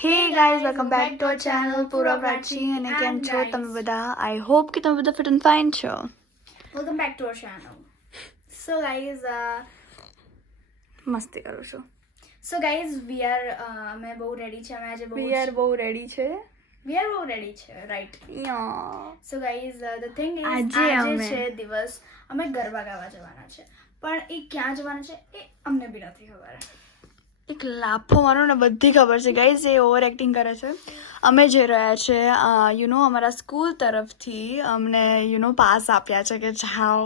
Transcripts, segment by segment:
Hey guys welcome back to channel પૂરા પ્રાચી અને કેમ છો તમે બધા આઈ હોપ કે તમે બધા ફિટ એન્ડ ફાઇન છો welcome back to our channel so guys મસ્તી કરું છું સો ગાઈઝ વી આર અમે બહુ રેડી છે અમે આજે બહુ વી આર બહુ રેડી છે વી આર બહુ રેડી છે right so guys the thing is આજે આજે અમે- છે દિવસ અમે ગરબા ગાવા જવાના છે પણ એ ક્યાં જવાના છે એ અમને બી નથી ખબર એક લાફો મારો ને બધી ખબર છે. ગાઈઝ એ ઓવર એક્ટિંગ કરે છે. અમે જઈ રહ્યા છે યુ નો અમારા સ્કૂલ તરફથી અમને યુ નો પાસ આપ્યા છે કે જાઓ.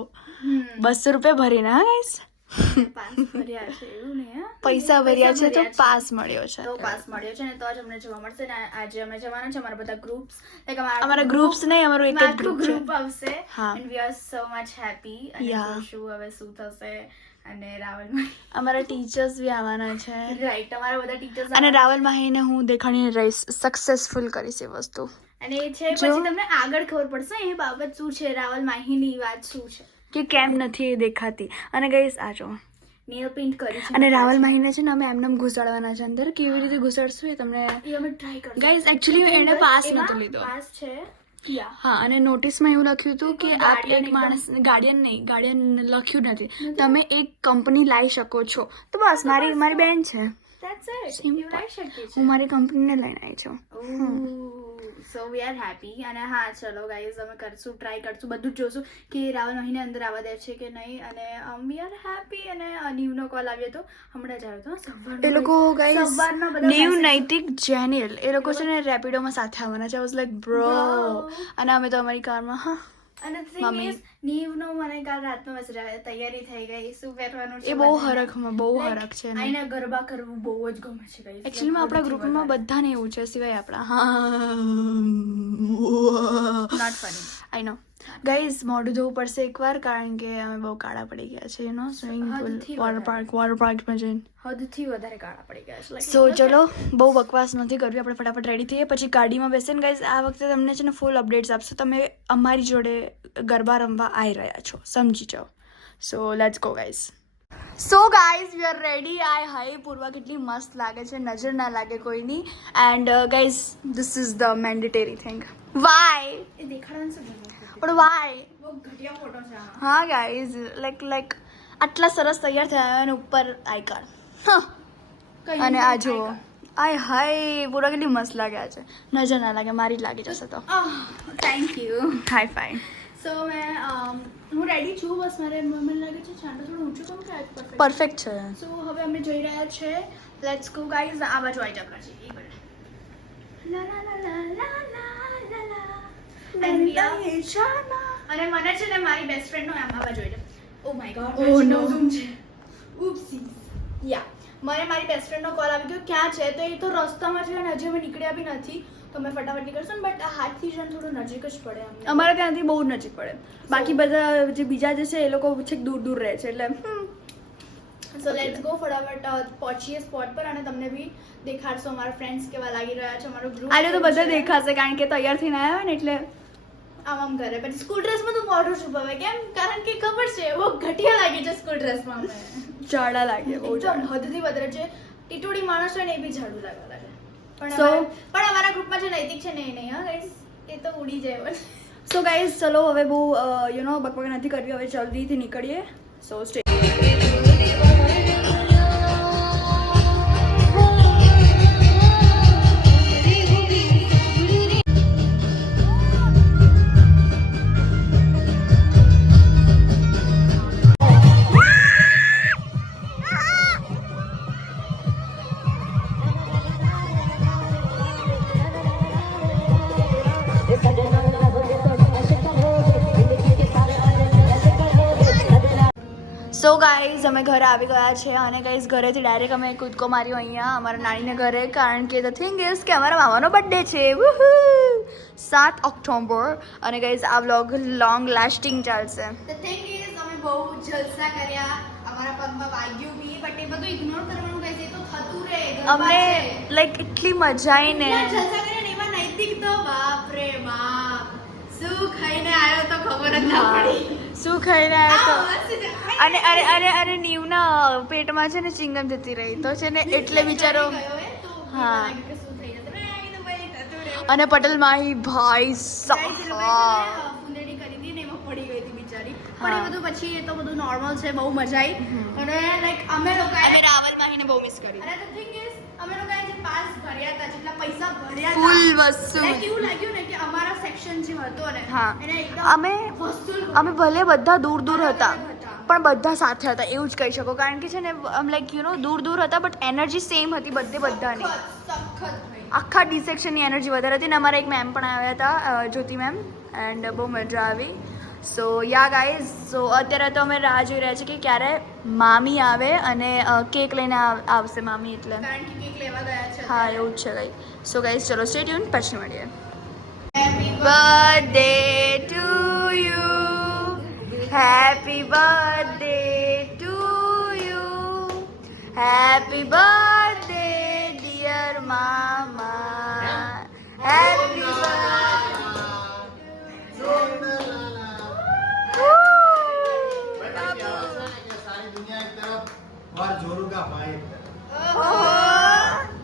બસો રૂપિયા ભરીને હા ગાઈઝ પાસ ભર્યા છે તો પાસ મળ્યો છે. તો પાસ મળ્યો છે ને તો જ અમને જોવા મળશે ને આજે અમે જવાના છે અમારા બધા ગ્રુપ્સ લાઈક અમારા ગ્રુપ્સ નહીં અમારું એક જ ગ્રુપ ગ્રુપ આવશે. And we are so much happy અને શું હવે શું થશે. અને રાવલ અમારા ટીચર્સ બી આવવાના છે. રાઈટ અમારા બધા ટીચર્સ અને રાવલ માહીને હું દેખાડીને રહીશ સક્સેસફુલ કરીશ એ વસ્તુ. અને એ છે. પછી તમને આગળ ખબર પડશે એ બાબત શું છે? રાવલ માહીની વાત શું છે? કે કેમ નથી દેખાતી. અને ગઈશ આ જો. નેલ પેઇન્ટ કરી અને રાવલ માહીને છે ને અમે એમને એમ ઘુસાડવાના છે અંદર કેવી રીતે ઘુસાડશું એ તમને અમે ટ્રાય ગાઈઝ એકચ્યુઅલી એને પાસ નતો લીધો. પાસ છે. હા અને નોટિસમાં એવું લખ્યું હતું કે આપ એક માણસ ગાર્ડિયન નહીં ગાર્ડિયન લખ્યું નથી. તમે એક કંપની લાવી શકો છો. તો બસ મારી મારી બેન છે. હું મારી કંપનીને લઈને આવી છું. સો વી આર હેપી અને હા ચલો ગાઈઝ અમે કરશું ટ્રાય કરશું બધું જ જોશું કે રાવલ મહિને અંદર આવવા દે છે કે નહીં. અને વી આર હેપી અને નીવનો કોલ આવ્યો હતો હમણાં જ આવ્યો હતો એ લોકો ગાઈઝ ન્યૂ નૈતિક જેનિલ એ લોકો છે ને રેપિડોમાં સાથે આવવાના છે. વોઝ લાઈક બ્રો અને અમે તો અમારી કારમાં હા અને થિંગ મમ્મી. ઇઝ નીવનો મને કાલ રાતનો મેસેજ આવ્યો તૈયારી થઈ ગઈ શું પહેરવાનું છે એ બહુ હરખમાં બહુ હરખ છે. આઈને ગરબા કરવું બહુ જ ગમે છે guys. એકચ્યુઅલીમાં આપણા ગ્રુપમાં. બધાને એવું છે સિવાય આપણા હા Not funny I know guys મોઢું ધોવું પડશે એકવાર કારણ કે અમે બહુ કાળા પડી ગયા છે you know swimming pool water park water પાર્કમાં જઈને. હદથી વધારે કાળા પડી ગયા છે સો ચલો બહુ બકવાસ નથી કરવી આપણે ફટાફટ રેડી થઈએ પછી ગાડીમાં બેસીને ગાઈઝ આ વખતે તમને છે ને ફૂલ અપડેટ્સ આપશું. તમે અમારી જોડે ગરબા રમવા આવી રહ્યા છો સમજી જાઓ. So let's go guys so guys we are ready I hi Purva કેટલી મસ્ત લાગે છે. નજર ના લાગે કોઈની. And guys this is the mandatory thing why but why? હા ગાઈઝ લાઈક લાઈક આટલા સરસ તૈયાર થયા અને ઉપર આઈ કાર્ડ કઈ અને આ જુઓ. આય હાય પૂરા કેટલી મસ્ત લાગ્યા છે. નજર ના લાગે મારી લાગી જશે તો. Thank you. Hi fi so મેં હું રેડી છું બસ. મારે મને લાગે છે ચાંદો થોડું ઊંચું કરું કે આજ પરફેક્ટ છે. સો હવે અમે જઈ રહ્યા છે. લેટ્સ ગો ગાઈઝ આ બાજુ આવી જા કરશે એક મિનિટ લા લા લા અને મને છે ને મારી બેસ્ટ ફ્રેન્ડ નો આમાં આવી oh my god oh no zoom છે. ઉપસી યા મને મારી બેસ્ટ ફ્રેન્ડ નો કોલ આવી ગયો. ક્યાં છે? તો એ તો રસ્તામાં છે અને હજી અમે નીકળ્યા બી નથી. તો અમે ફટાફટ નીકળશું ને બટ આ હાથથી ને થોડું નજીક જ પડે અમારે ત્યાંથી બહુ નજીક પડે. બાકી બધા જે બીજા જે છે એ લોકો છેક દૂર દૂર રહે છે એટલે સો લેટ્સ ગો ફટાફટ પહોંચીએ સ્પોટ પર અને તમને બી દેખાડશો અમારા ફ્રેન્ડ્સ કેવા લાગી રહ્યા છે અમારો ગ્રુપ આજે તો બધા દેખાશે કારણ કે તૈયાર થઈને આવ્યા હોય ને એટલે આમ આમ કરે. પછી સ્કૂલ ડ્રેસમાં તો મોઢું છુપાવે. કેમ? કારણ કે ખબર છે બહુ ઘટિયા લાગે છે સ્કૂલ ડ્રેસમાં અમે જાડા લાગે બહુ એકદમ જાડા. હદથી વધારે છે. ટીટોડી માણસ હોય ને એ બી ઝાડુ લાગવા લાગે. પણ સો પણ અમારા ગ્રુપમાં જે નૈતિક છે ને એ નહીં હા ગાઈસ એ તો ઉડી જાય બસ સો ગાઈઝ ચલો હવે બહુ યુ નો બકબક નથી કરવી. હવે જલ્દીથી નીકળીએ. સો સ્ટે ગાઈઝ અમે ઘરે આવી ગયા છે અને ગાઈઝ ઘરેથી ડાયરેક્ટ અમે કૂદકો માર્યો અહીંયા અમારા નાનીને ઘરે કારણ કે ધ થિંગ ઇઝ કે અમારા મામાનો બર્થડે છે! સાત ઓક્ટોબર અને ગાઈઝ આ વ્લોગ લોંગ લાસ્ટિંગ ચાલશે. Is, અમે બહુ જલસા કર્યા. અમારા પગમાં વાગ્યું બી બટ એ બધું ઇગ્નોર કરવાનું કહે એ તો થતું રહે અમને લાઈક એટલી મજા આવી ને. જલસા એમાં નૈતિક તો બાપ રે બાપ. શું ખાઈને આવ્યો તો ખબર જ ના પડી. શું ખાઈ રહ્યા તો? અને અરે અરે અરે નીવના પેટમાં છે ને ચિંગમ જતી રહી. તો છે ને એટલે બિચારો હા. અને પટેલ માહી ભાઈ સાહેબ પડી ગઈ હતી બિચારી. પણ એ બધું પછી એ તો બધું નોર્મલ છે બહુ મજા આવી અને લાઈક અમે લોકો અમે રાવલ માહીને બહુ મિસ કરી. અને અમે જે પાસ ભર્યા હતા જેટલા પૈસા ભર્યા ફૂલ વસ્તુ. એવું લાગ્યું ને કે અમે અમે ભલે બધા દૂર દૂર હતા પણ બધા સાથે હતા એવું જ કહી શકો. કારણ કે છે ને આમ લાઈક યુ નો દૂર દૂર હતા બટ એનર્જી સેમ હતી બધે બધાની. આખા ડી સેક્શનની એનર્જી વધારે હતી ને અમારા એક મેમ પણ આવ્યા હતા જ્યોતિ મેમ એન્ડ બહુ મજા આવી. સો યા ગાઈઝ સો અત્યારે તો અમે રાહ જોઈ રહ્યા છીએ કે ક્યારે મામી આવે અને કેક લઈને આવશે મામી એટલે. હા એવું જ છે ગાઈ સો ગાઈઝ ચલો સ્ટે ટ્યુન પછી મળીએ. Birthday to you. Happy birthday to you. Happy birthday, dear mama. Happy और जोरू का भाई एक तरफ़ birthday.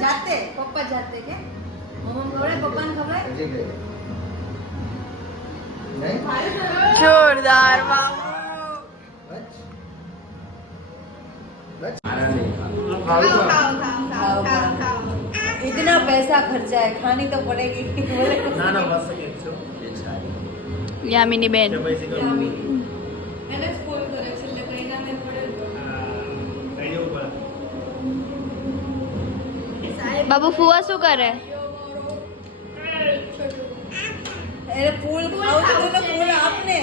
જાતે જોરદાર મામા बच बच ખાઓ, ખાઓ, ખાઓ, ખાઓ, ખાઓ, ખાઓ. इतना पैसा खर्चा है खानी तो पड़ेगी बोले ના ના બસ એક છો એક સારી યામિની બેન કે બેસિકલી એને જ ફોન કરે છે એટલે કઈ ના મેં પડે કઈ જવું પડે સાહેબ, બાબુ ફુવા શું કરે એને ફૂલ આવું તો ફૂલ આપને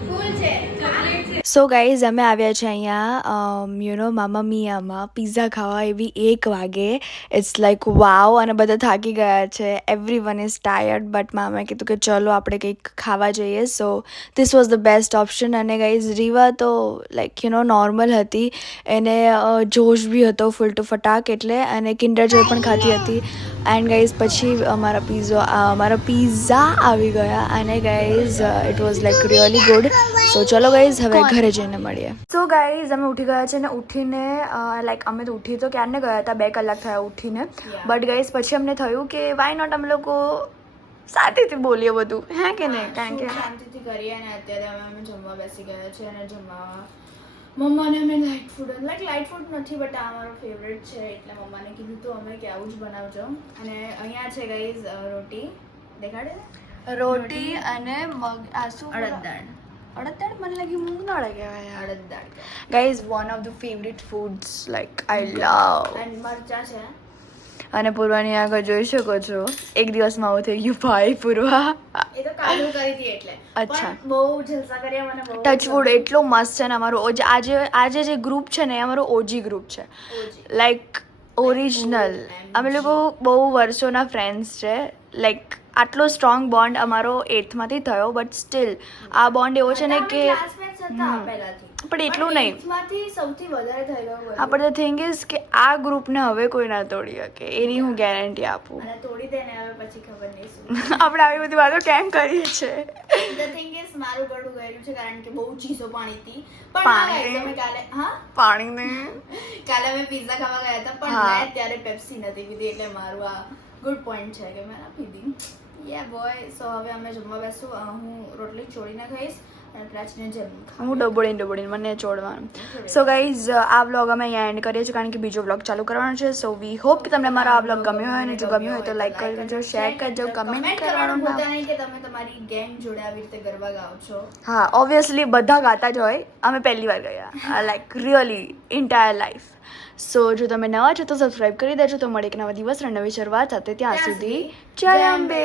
ફૂલ છે સો ગાઈઝ અમે આવ્યા છે અહીંયા યુ નો મામા મિયામાં પિઝા ખાવા એવી એક વાગે. ઇટ્સ લાઈક વાવ અને બધા થાકી ગયા છે. Everyone is tired but મામાએ કીધું કે ચલો આપણે કંઈક ખાવા જઈએ. So this was the best option અને ગાઈઝ રીવા તો લાઈક યુ નો નોર્મલ હતી. એને જોશ બી હતો ફૂલ ટુ ફટાક એટલે, અને કિન્ડર જોય પણ ખાતી હતી. એન્ડ ગાઈઝ પછી અમારા પીઝો અમારા પિઝા આવી ગયા. અને guys it was like really good so ચલો ગાઈઝ હવે ઘરે જઈને મળીએ. સો ગાઈઝ અમે ઉઠી ગયા છે ને ઉઠીને લાઈક અમે તો ઉઠી તો ક્યારને ગયા હતા? બે કલાક થયા ઉઠીને. બટ ગાઈઝ પછી અમને થયું કે વાય નોટ અમે લોકો શાંતિથી બોલીએ બધું? હે કે નહીં? કારણ કે શાંતિથી કરીએ અને અત્યારે અમે જમવા બેસી ગયા છે અને જમવા મમ્માને અમે light food like light food નથી બટ આ મારો ફેવરેટ છે. એટલે મમ્માને કીધું તો અમે કે આવું જ બનાવજો. અને અહીંયા છે ગાઈઝ રોટી. દેખાડે? રોટી અને મગ આસુ શું અડદ દાળ અડદ દાળ મને લાગી મૂંગ દાળ કહેવાય અડદ દાળ guys one of the favourite foods like I love and મરચા છે. અને પૂર્વાની આગળ જોઈ શકો છો. એક દિવસમાં આવું થઈ ગયું ભાઈ પૂર્વા. એ તો કાજુ કરી હતી એટલે. અચ્છા. બહુ જલસા કર્યા મને બહુ ટચવુડ એટલો મસ્ત છે ને અમારું ઓજ- આજે આજે જે ગ્રુપ છે ને એ અમારું ઓજી ગ્રુપ છે. લાઈક ઓરિજિનલ અમે લોકો બહુ વર્ષોના ફ્રેન્ડ્સ છે. લાઈક આટલો સ્ટ્રોંગ બોન્ડ અમારો એથમાંથી થયો બટ સ્ટીલ આ બોન્ડ એવો છે ને કે પણ એટલું નહીં. સૌથી વધારે ગયું આપણે ધ થિંગ ઇઝ કે આ ગ્રુપને હવે કોઈ ના તોડી શકે. એની હું ગેરંટી આપું. તોડી દે ને હવે પછી ખબર નહીં આપણે આવી બધી વાતો કેમ કરીએ છીએ thing is, મારું ગળું ગયેલું છે કારણ કે બહુ ચીસો પાણી હતી. પણ પાણી? હા, guys, અમે કાલે હા? કાલે અમે પિઝા ખાવા ગયા હતા પણ. મેં ત્યારે પેપ્સી નથી પીધી એટલે મારું આ ગુડ પોઈન્ટ છે કે મેં ના પીધી. યા બોય સો હવે અમે જમવા બેસું. હું રોટલી ચોળીને ખાઈશ. અને પ્રાચીને જેમ ખાઉં. હું ડબોડીને ડબોડીને મને છોડવાનું સો ગાઈઝ આ વ્લોગ અમે અહીંયા એન્ડ કરીએ છીએ કારણ કે બીજો વ્લોગ ચાલુ કરવાનો છે સો વી હોપ કે તમને મારો આ વ્લોગ ગમ્યો હોય અને જો ગમ્યો હોય તો લાઈક કરી દેજો શેર કરજો કમેન્ટ કરવાનું ના ભૂલતા નહીં કે તમે તમારી ગેંગ જોડે આવી રીતે ગરબા ગાઓ છો હા ઓબ્વિયસલી બધા ગાતા જ હોય અમે પહેલી વાર ગયા like really entire life so જો તમે નવા છો તો સબસ્ક્રાઈબ કરી દેજો તો મળે એક નવા દિવસ અને નવી શરૂઆત સાથે ત્યાં સુધી જય અંબે